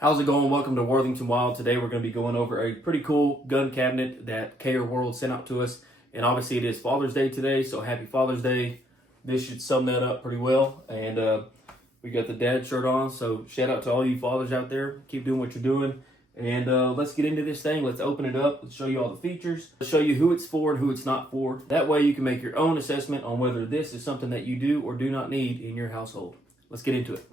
How's it going? Welcome to Worthington Wild. Today we're going to be going over a pretty cool gun cabinet that Kaer World sent out to us. And obviously it is Father's Day today, so happy Father's Day. This should sum that up pretty well. And we got the dad shirt on, so shout out to all you fathers out there. Keep doing what you're doing. And let's get into this thing. Let's open it up. Let's show you all the features. Let's show you who it's for and who it's not for. That way you can make your own assessment on whether this is something that you do or do not need in your household. Let's get into it.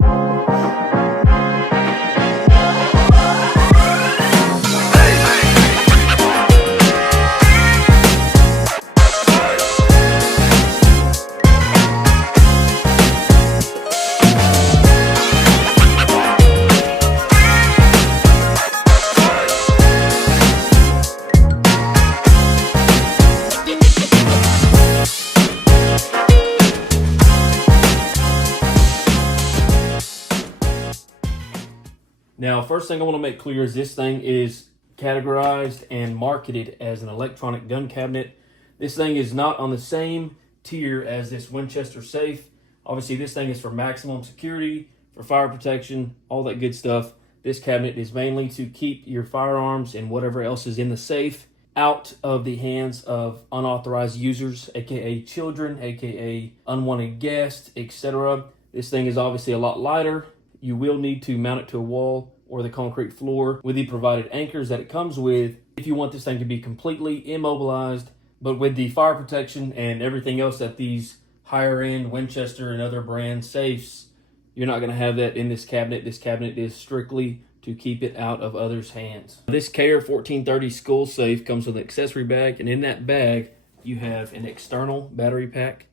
Now, first thing I want to make clear is this thing is categorized and marketed as an electronic gun cabinet. This thing is not on the same tier as this Winchester safe. Obviously, this thing is for maximum security, for fire protection, all that good stuff. This cabinet is mainly to keep your firearms and whatever else is in the safe out of the hands of unauthorized users, aka children, aka unwanted guests, etc. This thing is obviously a lot lighter. You will need to mount it to a wall or the concrete floor with the provided anchors that it comes with if you want this thing to be completely immobilized. But with the fire protection and everything else that these higher end Winchester and other brand safes, you're not going to have that in this cabinet. This cabinet is strictly to keep it out of others' hands. This Kaer 1430 Skull safe comes with an accessory bag, and in that bag you have an external battery pack.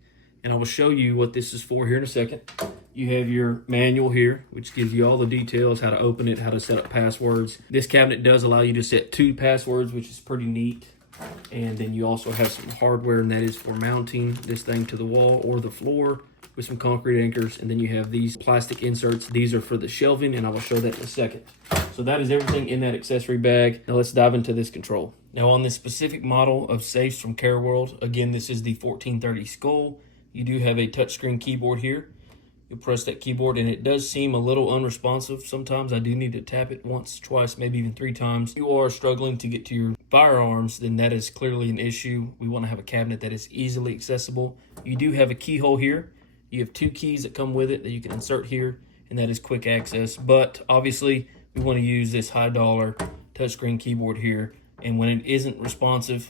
And I will show you what this is for here in a second. You have your manual here, which gives you all the details, how to open it, how to set up passwords. This cabinet does allow you to set 2 passwords, which is pretty neat. And then you also have some hardware, and that is for mounting this thing to the wall or the floor with some concrete anchors. And then you have these plastic inserts. These are for the shelving, and I will show that in a second. So that is everything in that accessory bag. Now let's dive into this control. Now on this specific model of safes from Kaer World, again, this is the 1430 Skull. You do have a touchscreen keyboard here. You'll press that keyboard and it does seem a little unresponsive. Sometimes I do need to tap it once, twice, maybe even 3 times. If you are struggling to get to your firearms, then that is clearly an issue. We want to have a cabinet that is easily accessible. You do have a keyhole here. You have 2 keys that come with it that you can insert here, and that is quick access. But obviously, we want to use this high-dollar touchscreen keyboard here, and when it isn't responsive,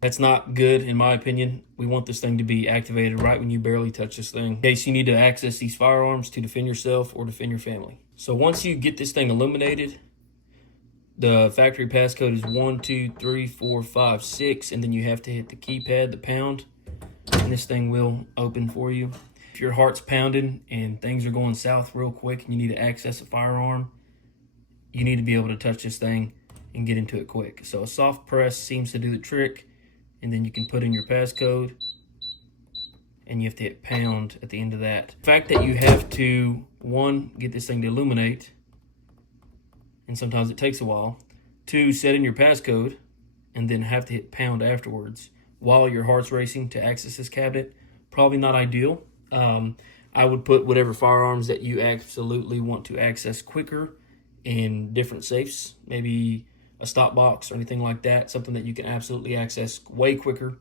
that's not good, in my opinion. We want this thing to be activated right when you barely touch this thing, in case you need to access these firearms to defend yourself or defend your family. So once you get this thing illuminated, the factory passcode is 1, 2, 3, 4, 5, 6, and then you have to hit the keypad, the pound, and this thing will open for you. If your heart's pounding and things are going south real quick and you need to access a firearm, you need to be able to touch this thing and get into it quick. So a soft press seems to do the trick. And then you can put in your passcode, and you have to hit pound at the end of that. The fact that you have to, 1, get this thing to illuminate, and sometimes it takes a while. 2, set in your passcode, and then have to hit pound afterwards while your heart's racing to access this cabinet. Probably not ideal. I would put whatever firearms that you absolutely want to access quicker in different safes. Maybe a stop box or anything like that, something that you can absolutely access way quicker.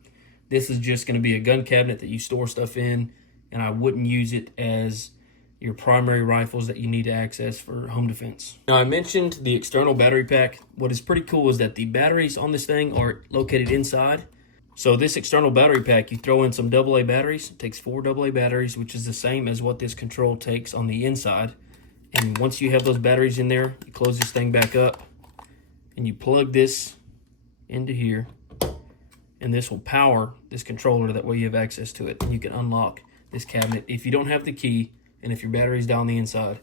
This is just going to be a gun cabinet that you store stuff in, and I wouldn't use it as your primary rifles that you need to access for home defense. Now, I mentioned the external battery pack. What is pretty cool is that the batteries on this thing are located inside. So this external battery pack, you throw in some AA batteries. It takes 4 AA batteries, which is the same as what this control takes on the inside. And once you have those batteries in there, you close this thing back up, and you plug this into here, and this will power this controller. That way you have access to it, and you can unlock this cabinet. If you don't have the key, and if your battery's down the inside,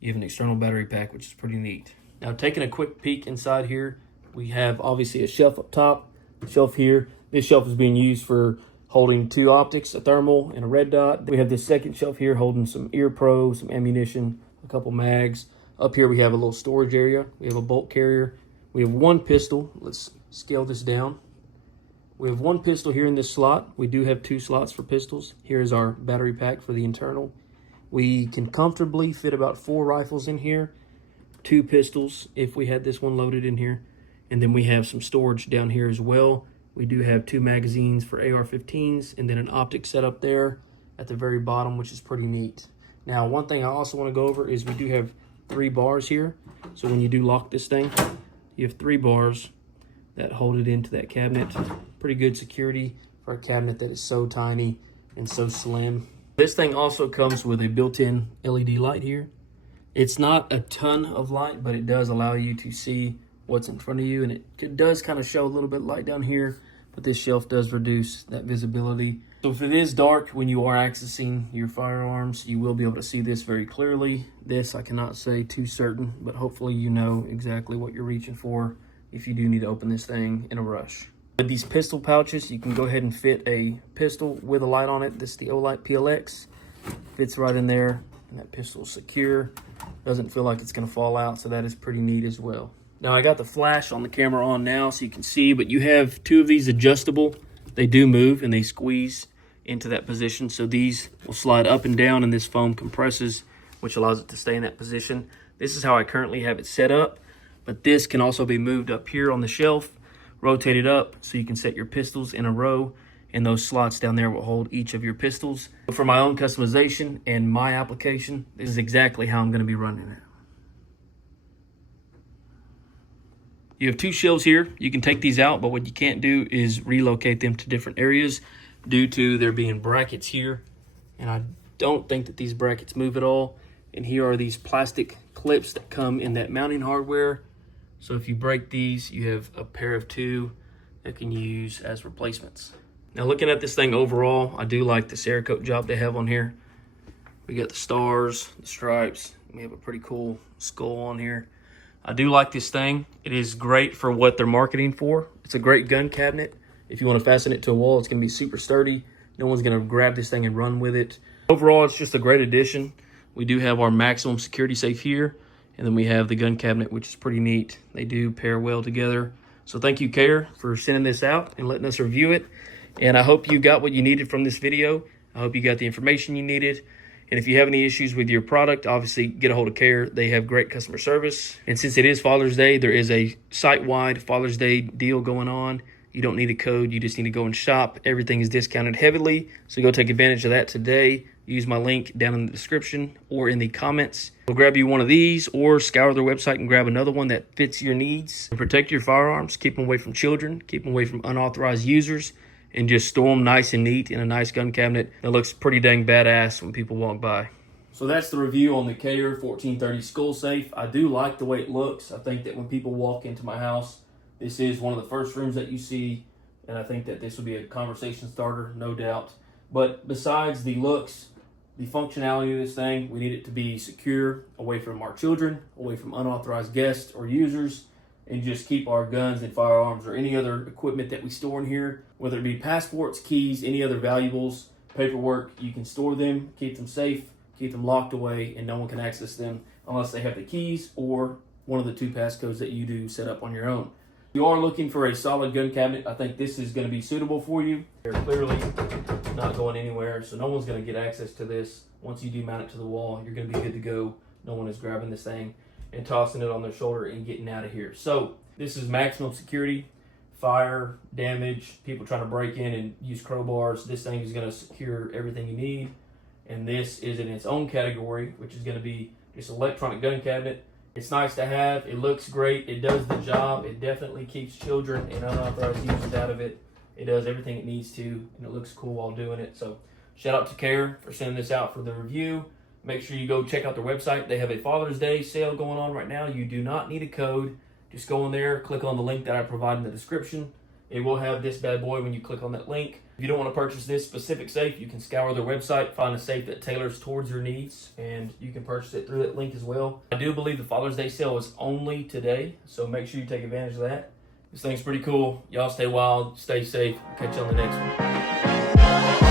you have an external battery pack, which is pretty neat. Now, taking a quick peek inside here, we have obviously a shelf up top, a shelf here. This shelf is being used for holding 2 optics, a thermal and a red dot. We have this second shelf here holding some ear pro, some ammunition, a couple mags. Up here we have a little storage area. We have a bolt carrier. We have 1 pistol. Let's scale this down. We have 1 pistol here in this slot. We do have 2 slots for pistols. Here is our battery pack for the internal. We can comfortably fit about 4 rifles in here. 2 pistols if we had this one loaded in here. And then we have some storage down here as well. We do have 2 magazines for AR-15s and then an optic set up there at the very bottom, which is pretty neat. Now, one thing I also want to go over is we do have 3 bars here. So when you do lock this thing, you have 3 bars that hold it into that cabinet. Pretty good security for a cabinet that is so tiny and so slim. This thing also comes with a built-in LED light here. It's not a ton of light, but it does allow you to see what's in front of you, and it does kind of show a little bit of light down here, but this shelf does reduce that visibility. So if it is dark when you are accessing your firearms, you will be able to see this very clearly. This I cannot say too certain, but hopefully you know exactly what you're reaching for if you do need to open this thing in a rush. With these pistol pouches, you can go ahead and fit a pistol with a light on it. This is the OLIGHT PLX. Fits right in there, and that pistol is secure. Doesn't feel like it's gonna fall out, so that is pretty neat as well. Now I got the flash on the camera on now so you can see, but you have 2 of these adjustable. They do move and they squeeze into that position. So these will slide up and down and this foam compresses, which allows it to stay in that position. This is how I currently have it set up, but this can also be moved up here on the shelf, rotated up so you can set your pistols in a row, and those slots down there will hold each of your pistols. For my own customization and my application, this is exactly how I'm gonna be running it. You have 2 shelves here. You can take these out, but what you can't do is relocate them to different areas due to there being brackets here. And I don't think that these brackets move at all. And here are these plastic clips that come in that mounting hardware. So if you break these, you have a pair of 2 that can use as replacements. Now looking at this thing overall, I do like the Cerakote job they have on here. We got the stars, the stripes. We have a pretty cool skull on here. I do like this thing. It is great for what they're marketing for. It's a great gun cabinet. If you want to fasten it to a wall, it's going to be super sturdy. No one's going to grab this thing and run with it. Overall, it's just a great addition. We do have our maximum security safe here, and then we have the gun cabinet, which is pretty neat. They do pair well together. So thank you, Kaer, for sending this out and letting us review it. And I hope you got what you needed from this video. I hope you got the information you needed. And if you have any issues with your product, obviously get a hold of Kaer. They have great customer service. And since it is Father's Day, there is a site-wide Father's Day deal going on. You don't need a code. You just need to go and shop. Everything is discounted heavily. So go take advantage of that today. Use my link down in the description or in the comments. We'll grab you one of these or scour their website and grab another one that fits your needs. Protect your firearms. Keep them away from children. Keep them away from unauthorized users. And just store them nice and neat in a nice gun cabinet that looks pretty dang badass when people walk by. So that's the review on the Kaer 1430 Skull Safe. I do like the way it looks. I think that when people walk into my house, this is one of the first rooms that you see, and I think that this will be a conversation starter, no doubt. But besides the looks, the functionality of this thing, we need it to be secure, away from our children, away from unauthorized guests or users, and just keep our guns and firearms or any other equipment that we store in here, whether it be passports, keys, any other valuables, paperwork. You can store them, keep them safe, keep them locked away, and no one can access them unless they have the keys or one of the 2 passcodes that you do set up on your own. If you are looking for a solid gun cabinet, I think this is going to be suitable for you. They're clearly not going anywhere, so no one's going to get access to this. Once you do mount it to the wall, you're going to be good to go. No one is grabbing this thing and tossing it on their shoulder and getting out of here. So this is maximum security, fire, damage, people trying to break in and use crowbars. This thing is going to secure everything you need. And this is in its own category, which is going to be just an electronic gun cabinet. It's nice to have. It looks great. It does the job. It definitely keeps children and unauthorized users out of it. It does everything it needs to, and it looks cool while doing it. So shout out to Kaer for sending this out for the review. Make sure you go check out their website. They have a Father's Day sale going on right now. You do not need a code. Just go in there, click on the link that I provide in the description. It will have this bad boy when you click on that link. If you don't want to purchase this specific safe, you can scour their website, find a safe that tailors towards your needs, and you can purchase it through that link as well. I do believe the Father's Day sale is only today, so make sure you take advantage of that. This thing's pretty cool. Y'all stay wild, stay safe. Catch you on the next one.